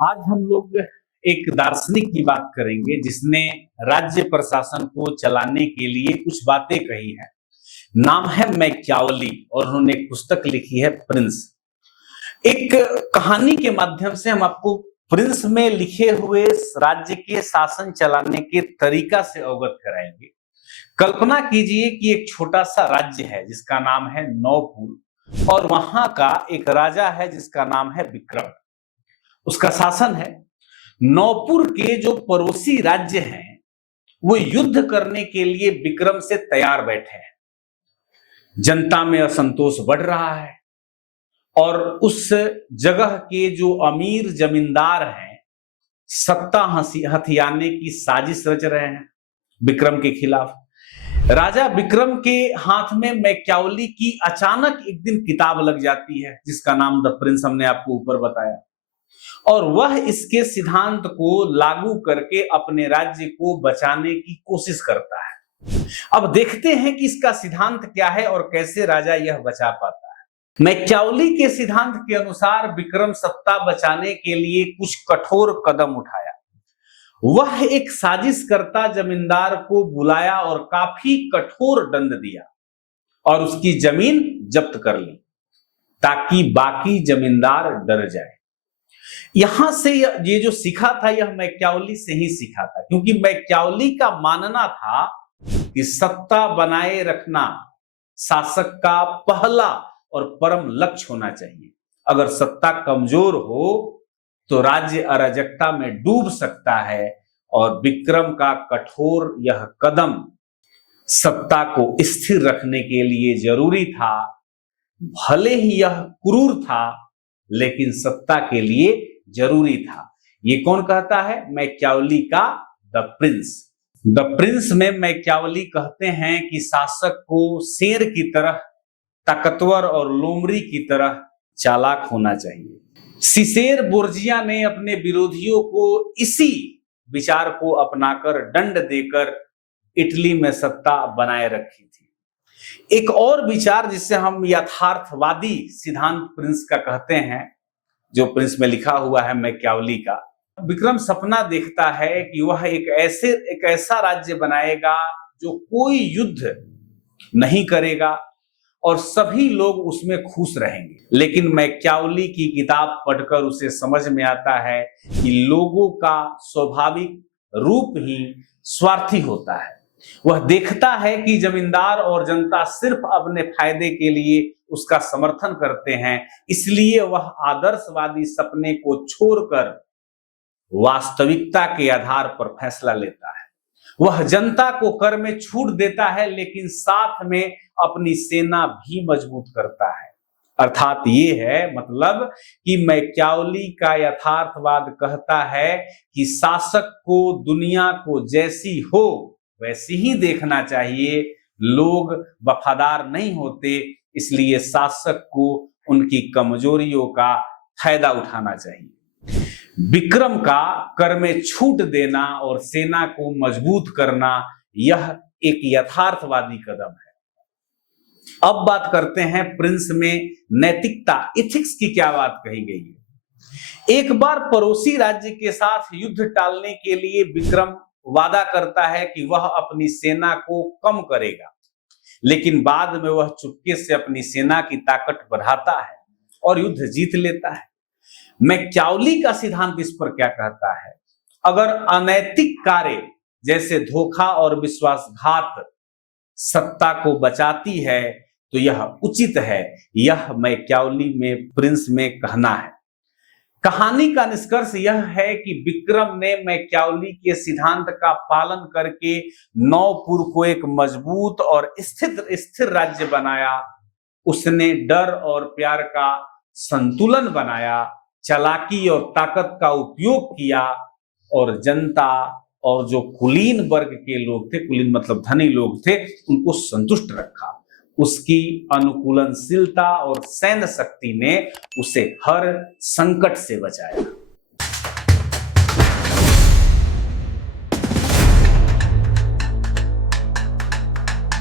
आज हम लोग एक दार्शनिक की बात करेंगे जिसने राज्य प्रशासन को चलाने के लिए कुछ बातें कही हैं। नाम है मैकियावेली और उन्होंने एक पुस्तक लिखी है प्रिंस। एक कहानी के माध्यम से हम आपको प्रिंस में लिखे हुए राज्य के शासन चलाने के तरीका से अवगत कराएंगे। कल्पना कीजिए कि एक छोटा सा राज्य है जिसका नाम है नौपुर और वहां का एक राजा है जिसका नाम है विक्रम। उसका शासन है। नौपुर के जो पड़ोसी राज्य हैं वो युद्ध करने के लिए विक्रम से तैयार बैठे हैं। जनता में असंतोष बढ़ रहा है और उस जगह के जो अमीर जमींदार हैं सत्ता हथियाने की साजिश रच रहे हैं विक्रम के खिलाफ। राजा विक्रम के हाथ में मैकियावेली की अचानक एक दिन किताब लग जाती है जिसका नाम द प्रिंस हमने आपको ऊपर बताया, और वह इसके सिद्धांत को लागू करके अपने राज्य को बचाने की कोशिश करता है। अब देखते हैं कि इसका सिद्धांत क्या है और कैसे राजा यह बचा पाता है। मैकियावेली के सिद्धांत के अनुसार विक्रम सत्ता बचाने के लिए कुछ कठोर कदम उठाया। वह एक साजिशकर्ता जमींदार को बुलाया और काफी कठोर दंड दिया और उसकी जमीन जब्त कर ली ताकि बाकी जमींदार डर जाए। यहां से ये जो सीखा था यह मैकियावेली से ही सीखा था, क्योंकि मैकियावेली का मानना था कि सत्ता बनाए रखना शासक का पहला और परम लक्ष्य होना चाहिए। अगर सत्ता कमजोर हो तो राज्य अराजकता में डूब सकता है और विक्रम का कठोर यह कदम सत्ता को स्थिर रखने के लिए जरूरी था। भले ही यह क्रूर था लेकिन सत्ता के लिए जरूरी था। ये कौन कहता है? मैकियावेली का द प्रिंस। द प्रिंस में मैकियावेली कहते हैं कि शासक को शेर की तरह ताकतवर और लोमड़ी की तरह चालाक होना चाहिए। सिसेर बोर्जिया ने अपने विरोधियों को इसी विचार को अपनाकर दंड देकर इटली में सत्ता बनाए रखी थी। एक और विचार जिसे हम यथार्थवादी सिद्धांत प्रिंस का कहते हैं, जो प्रिंस में लिखा हुआ है मैकियावेली का, विक्रम सपना देखता है कि वह एक ऐसा राज्य बनाएगा जो कोई युद्ध नहीं करेगा और सभी लोग उसमें खुश रहेंगे। लेकिन मैकियावेली की किताब पढ़कर उसे समझ में आता है कि लोगों का स्वाभाविक रूप ही स्वार्थी होता है। वह देखता है कि जमींदार और जनता सिर्फ अपने फायदे के लिए उसका समर्थन करते हैं, इसलिए वह आदर्शवादी सपने को छोड़कर वास्तविकता के आधार पर फैसला लेता है। वह जनता को कर में छूट देता है लेकिन साथ में अपनी सेना भी मजबूत करता है। अर्थात ये है मतलब कि मैकियावेली का यथार्थवाद कहता है कि शासक को दुनिया को जैसी हो वैसी ही देखना चाहिए। लोग वफादार नहीं होते, इसलिए शासक को उनकी कमजोरियों का फायदा उठाना चाहिए। विक्रम का कर में छूट देना और सेना को मजबूत करना यह एक यथार्थवादी कदम है। अब बात करते हैं प्रिंस में नैतिकता, एथिक्स की क्या बात कही गई है। एक बार पड़ोसी राज्य के साथ युद्ध टालने के लिए विक्रम वादा करता है कि वह अपनी सेना को कम करेगा, लेकिन बाद में वह चुपके से अपनी सेना की ताकत बढ़ाता है और युद्ध जीत लेता है। मैकियावेली का सिद्धांत इस पर क्या कहता है? अगर अनैतिक कार्य जैसे धोखा और विश्वासघात सत्ता को बचाती है तो यह उचित है। यह मैकियावेली में प्रिंस में कहना है। कहानी का निष्कर्ष यह है कि विक्रम ने मैकियावेली के सिद्धांत का पालन करके नौपुर को एक मजबूत और स्थिर राज्य बनाया। उसने डर और प्यार का संतुलन बनाया, चालाकी और ताकत का उपयोग किया और जनता और जो कुलीन वर्ग के लोग थे, कुलीन मतलब धनी लोग थे, उनको संतुष्ट रखा। उसकी अनुकूलनशीलता और सैन्य शक्ति ने उसे हर संकट से बचाया।